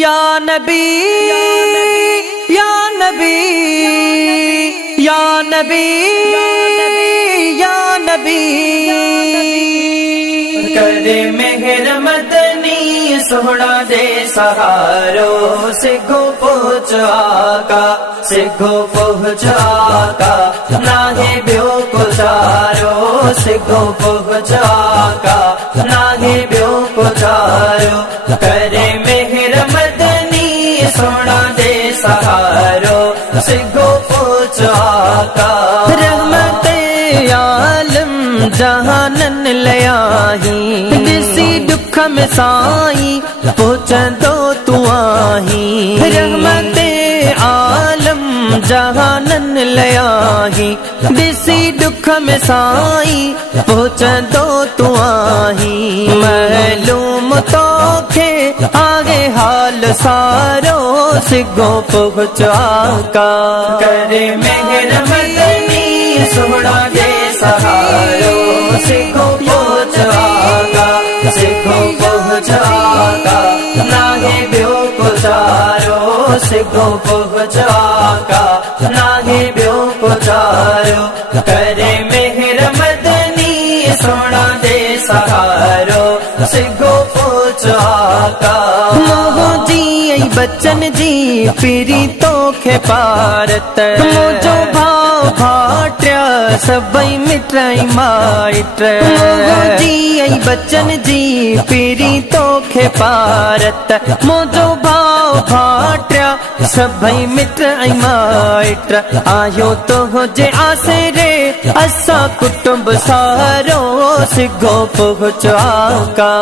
या नबी या नबी या नबी या नबी करे मेहर मदनी सोहना दे सहारो सिखो पहुँच आका सिखो पहुँच आका नाहे ब्यो गुजारो सिखो पहुँच आका नाहे ब्यो गुजारो करे मेहर मदनी सोहना दे सहारो सिखो पहुँच आका रहमते आलम जहानन लयाही दिसी दुख में साई पहुँचंदो तू आही रहमते आलम जहानन लयाही दिसी दुख में साई पहुँचंदो तू आही मालूम तो खे आगे हाल सारो सिगो पहुँच आका करे मेहर मदनी सोहना दे सहारो सिखो पहुँच आका सिखो पहुँच आका नाहे ब्यो गुजारो सिखो पहुँच आका नाहे ब्यो गुजारो करे मेहर मदनी सोहना दे सहारो सिखो पहुँच आका मोहो जी बच्चन जी पीरी तो खे पारत मुझो भाव भाट्या सबई मिट्राई माइट जी बच्चन जी पीरी तो खे पारत मुझो भाव भाट्या सबई मिट्राई माइट आयो तो हो जे आसे रे असा कुटुंब सारो सिगो पहुँच आका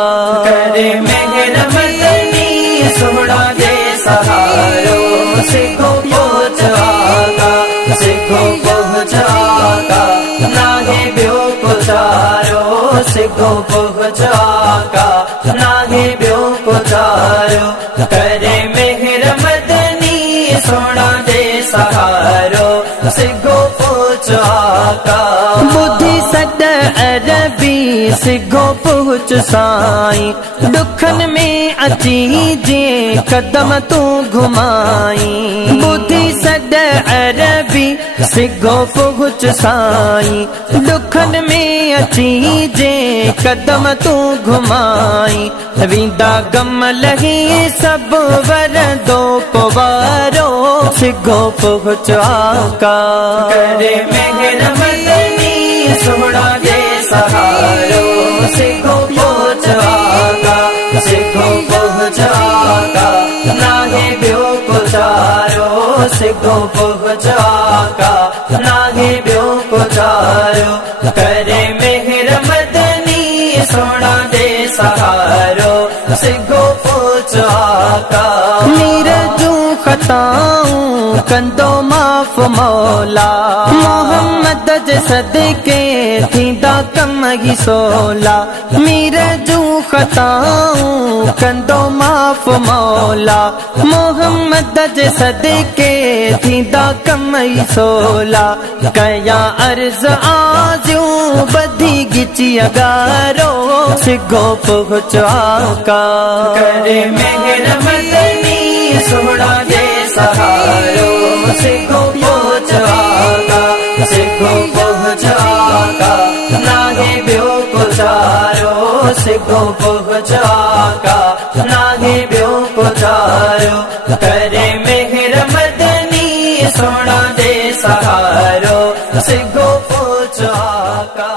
करे मेहर मदनी सोहना दे सहारो सिखो पहुँच आका सिखो पहुँच आका नाहे ब्यो गुजारो सिखो पहुँच आका नाहे ब्यो गुजारो करे मेहर मदनी सोहना दे सहारो सिखो पहुँच आका बुद्धि सद अरबी सिखो पहुँच साई दुखन में अची जे कदम तू घुमाई बुद्धि सद अरबी सिखो पहुँच साई दुखन में अची जे कदम तू घुमाई विंदा गम लही सब वर दो पवारो सिखो पहुँच आका करे मेहर मदनी सोहना दे सहारो सिखो पहुँच आका सिखो पहुँच आका नाहे ब्यो गुजारो सिखो पहुँच आका नाहे ब्यो गुजारो करे मेहर मदनी सोहना दे सहारो सिखो पहुँच आका मेरा जो खताऊं कंदो माफ मौला मोहम्मद जे सदके थींदा कम ही सोला मेरा जो खताऊं कंदो माफ मौला मोहम्मद जे सदके थींदा कम ही सोला कया अर्ज आजूं बधी गिची अगारो सिगो पहुँच आका करे मेहर मदनी सोहना दे सहारो सिखो पहुँच आका सिखो पहुँच आका नाहे ब्यो गुजारो सिखो पहुँच आका नाहे ब्यो गुजारो करे मेहर मदनी सोहना दे सहारो सिखो पहुँच आका।